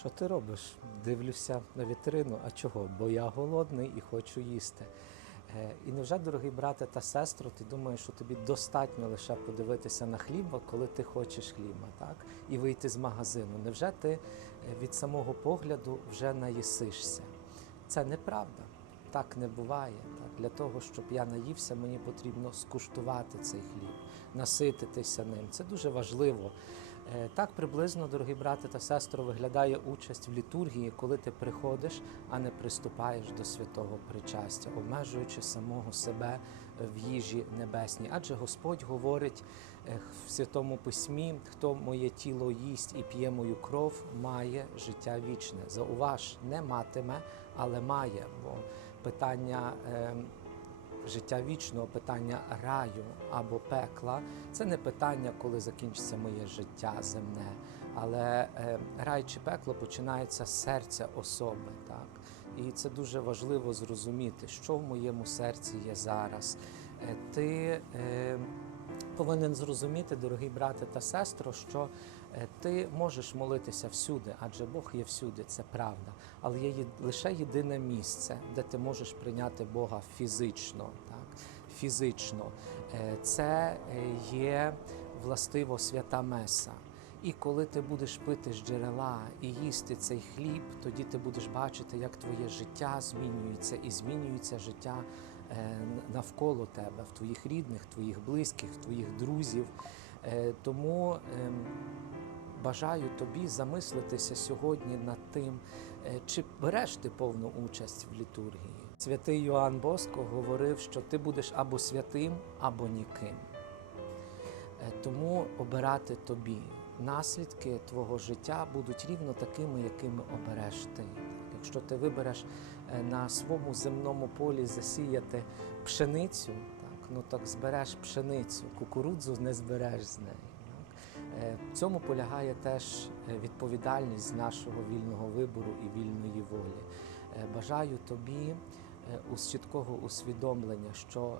Що ти робиш? Дивлюся на вітрину. А чого? Бо я голодний і хочу їсти. Е, І невже, дорогий брате та сестро, ти думаєш, що тобі достатньо лише подивитися на хліба, коли ти хочеш хліба, так? І вийти з магазину. Невже ти е, від самого погляду вже наїсишся? Це неправда. Так не буває. Так? Для того, щоб я наївся, мені потрібно скуштувати цей хліб, насититися ним. Це дуже важливо. Е, Так приблизно, дорогі брати та сестри, виглядає участь в літургії, коли ти приходиш, а не приступаєш до святого причастя, обмежуючи самого себе в їжі небесній. Адже Господь говорить е, в святому письмі: хто моє тіло їсть і п'є мою кров, має життя вічне. Зауваж, не матиме, але має. Бо питання. Життя вічного, питання раю або пекла це не питання, коли закінчиться моє життя земне, але е, рай чи пекло починається з серця особи. Так? І це дуже важливо зрозуміти, що в моєму серці є зараз. Е, ти е, повинен зрозуміти, дорогі брате та сестро, що е, ти можеш молитися всюди, адже Бог є всюди, це правда. Але є лише єдине місце, де ти можеш прийняти Бога фізично. Так? Фізично. Е, Це е, є властиво свята Меса. І коли ти будеш пити з джерела і їсти цей хліб, тоді ти будеш бачити, як твоє життя змінюється і змінюється життя навколо тебе, в твоїх рідних, твоїх близьких, твоїх друзів. Е, Тому ем, бажаю тобі замислитися сьогодні над тим, е, чи береш ти повну участь в літургії. Святий Йоанн Боско говорив, що ти будеш або святим, або ніким. Е, Тому обирати тобі. Наслідки твого життя будуть рівно такими, якими обереш ти. Якщо ти вибереш е, на своєму земному полі засіяти пшеницю, так, ну так збереш пшеницю, кукурудзу не збереш з неї. Е, В цьому полягає теж е, відповідальність нашого вільного вибору і вільної волі. Бажаю тобі е, чіткого усвідомлення, що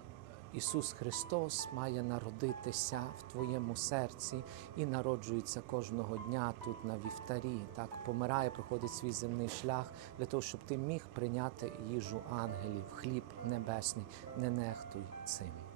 Ісус Христос має народитися в твоєму серці і народжується кожного дня тут на вівтарі. Так помирає, проходить свій земний шлях для того, щоб ти міг прийняти їжу ангелів, хліб небесний. Не нехтуй цим.